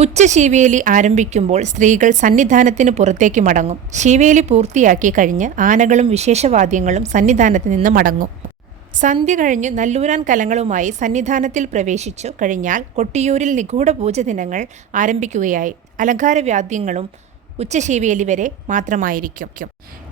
ഉച്ച ശിവേലി ആരംഭിക്കുമ്പോൾ സ്ത്രീകൾ സന്നിധാനത്തിന് പുറത്തേക്ക് മടങ്ങും. ശിവേലി പൂർത്തിയാക്കി കഴിഞ്ഞ് ആനകളും വിശേഷവാദ്യങ്ങളും സന്നിധാനത്ത് നിന്ന് മടങ്ങും. സന്ധ്യ കഴിഞ്ഞ് നല്ലൂരാൻ കലങ്ങളുമായി സന്നിധാനത്തിൽ പ്രവേശിച്ചു കഴിഞ്ഞാൽ കൊട്ടിയൂരിൽ നിഗൂഢ പൂജ ദിനങ്ങൾ ആരംഭിക്കുകയായി. അലങ്കാരവാദ്യങ്ങളും ഉച്ചശീവേലി വരെ മാത്രമായിരിക്കും.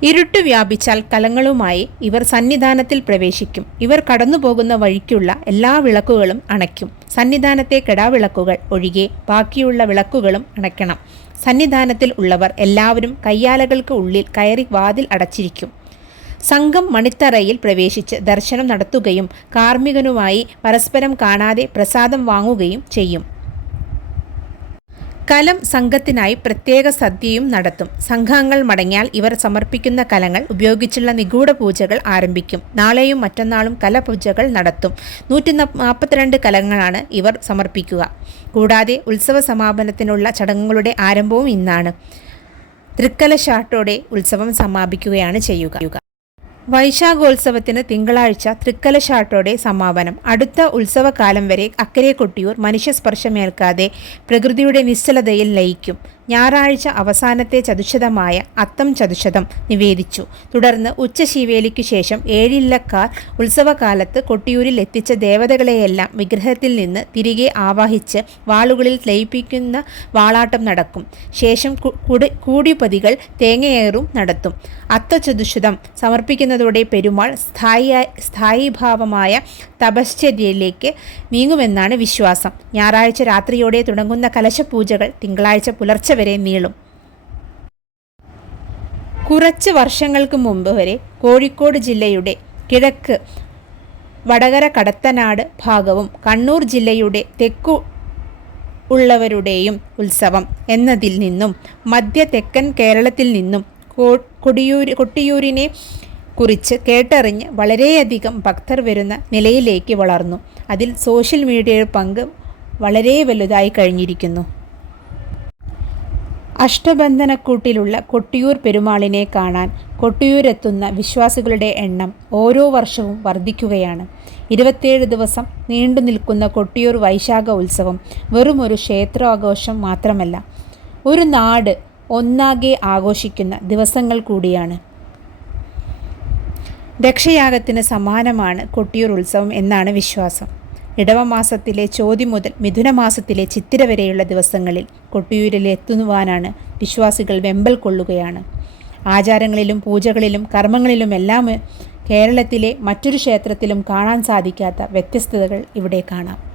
ഇരുട്ട് വ്യാപിച്ചാൽ കലങ്ങളുമായി ഇവർ സന്നിധാനത്തിൽ പ്രവേശിക്കും. ഇവർ കടന്നുപോകുന്ന വഴിക്കുള്ള എല്ലാ വിളക്കുകളും അണയ്ക്കും. സന്നിധാനത്തെ കെടാവിളക്കുകൾ ഒഴികെ ബാക്കിയുള്ള വിളക്കുകളും അണയ്ക്കണം. സന്നിധാനത്തിൽ ഉള്ളവർ എല്ലാവരും കയ്യാലകൾക്ക് ഉള്ളിൽ കയറി വാതിൽ അടച്ചിരിക്കും. സംഘം മണിത്തറയിൽ പ്രവേശിച്ച് ദർശനം നടത്തുകയും കാർമ്മികനുമായി പരസ്പരം കാണാതെ പ്രസാദം വാങ്ങുകയും ചെയ്യും. കലം സംഘത്തിനായി പ്രത്യേക സദ്യയും നടത്തും. സംഘാംഗങ്ങൾ മടങ്ങിയാൽ ഇവർ സമർപ്പിക്കുന്ന കലങ്ങൾ ഉപയോഗിച്ചുള്ള നിഗൂഢ പൂജകൾ ആരംഭിക്കും. നാളെയും മറ്റന്നാളും കലപൂജകൾ നടത്തും. നൂറ്റി നാൽപ്പത്തിരണ്ട് കലങ്ങളാണ് ഇവർ സമർപ്പിക്കുക. കൂടാതെ ഉത്സവ സമാപനത്തിനുള്ള ചടങ്ങുകളുടെ ആരംഭവും ഇന്നാണ്. തൃക്കലശാട്ടോടെ ഉത്സവം സമാപിക്കുകയാണ് ചെയ്യുക. വൈശാഖോത്സവത്തിന് തിങ്കളാഴ്ച തൃക്കലശാട്ടോടെ സമാപനം. അടുത്ത ഉത്സവകാലം വരെ അക്കരെ കൊട്ടിയൂർ മനുഷ്യസ്പർശമേൽക്കാതെ പ്രകൃതിയുടെ നിശ്ചലതയിൽ ലയിക്കും. ഞായറാഴ്ച അവസാനത്തെ ചതുശതമായ അത്തം ചതുശതം നിവേദിച്ചു. തുടർന്ന് ഉച്ചശീവേലിക്കു ശേഷം ഏഴില്ലക്കാർ ഉത്സവകാലത്ത് കൊട്ടിയൂരിൽ എത്തിച്ച ദേവതകളെയെല്ലാം വിഗ്രഹത്തിൽ നിന്ന് തിരികെ ആവാഹിച്ച് വാളുകളിൽ ലയിപ്പിക്കുന്ന വാളാട്ടം നടക്കും. ശേഷം കൂടിപ്പതികൾ തേങ്ങയേറും നടത്തും. അത്തചതുശതം സമർപ്പിക്കുന്നതോടെ പെരുമാൾ സ്ഥായി സ്ഥായിഭാവമായ തപശ്ചര്യയിലേക്ക് നീങ്ങുമെന്നാണ് വിശ്വാസം. ഞായറാഴ്ച രാത്രിയോടെ തുടങ്ങുന്ന കലശപൂജകൾ തിങ്കളാഴ്ച പുലർച്ചെ വരെ നീളും. കുറച്ച് വർഷങ്ങൾക്ക് മുമ്പ് വരെ കോഴിക്കോട് ജില്ലയുടെ കിഴക്ക് വടകര കടത്തനാട് ഭാഗവും കണ്ണൂർ ജില്ലയുടെ തെക്കു ഉള്ളവരുടെയും ഉത്സവം എന്നതിൽ നിന്നും മധ്യ തെക്കൻ കേരളത്തിൽ നിന്നും കൊടിയൂര് കൊട്ടിയൂരിനെ കുറിച്ച് കേട്ടറിഞ്ഞ് വളരെയധികം ഭക്തർ വരുന്ന നിലയിലേക്ക് വളർന്നു. അതിൽ സോഷ്യൽ മീഡിയയുടെ പങ്ക് വളരെ വലുതായി കഴിഞ്ഞിരിക്കുന്നു. അഷ്ടബന്ധനക്കൂട്ടിലുള്ള കൊട്ടിയൂർ പെരുമാളിനെ കാണാൻ കൊട്ടിയൂരെത്തുന്ന വിശ്വാസികളുടെ എണ്ണം ഓരോ വർഷവും വർദ്ധിക്കുകയാണ്. ഇരുപത്തിയേഴ് ദിവസം നീണ്ടു നിൽക്കുന്ന കൊട്ടിയൂർ വൈശാഖ ഉത്സവം വെറുമൊരു ക്ഷേത്രാഘോഷം മാത്രമല്ല ഒരു നാട് ഒന്നാകെ ആഘോഷിക്കുന്ന ദിവസങ്ങൾ കൂടിയാണ്. ദക്ഷയാഗത്തിന് സമാനമാണ് കൊട്ടിയൂർ ഉത്സവം എന്നാണ് വിശ്വാസം. ഇടവമാസത്തിലെ ചോതി മുതൽ മിഥുനമാസത്തിലെ ചിത്തിര വരെയുള്ള ദിവസങ്ങളിൽ കൊട്ടിയൂരിൽ എത്തുവാനാണ് വിശ്വാസികൾ വെമ്പൽ കൊള്ളുകയാണ്. ആചാരങ്ങളിലും പൂജകളിലും കർമ്മങ്ങളിലുമെല്ലാം കേരളത്തിലെ മറ്റൊരു ക്ഷേത്രത്തിലും കാണാൻ സാധിക്കാത്ത വ്യത്യസ്തതകൾ ഇവിടെ കാണാം.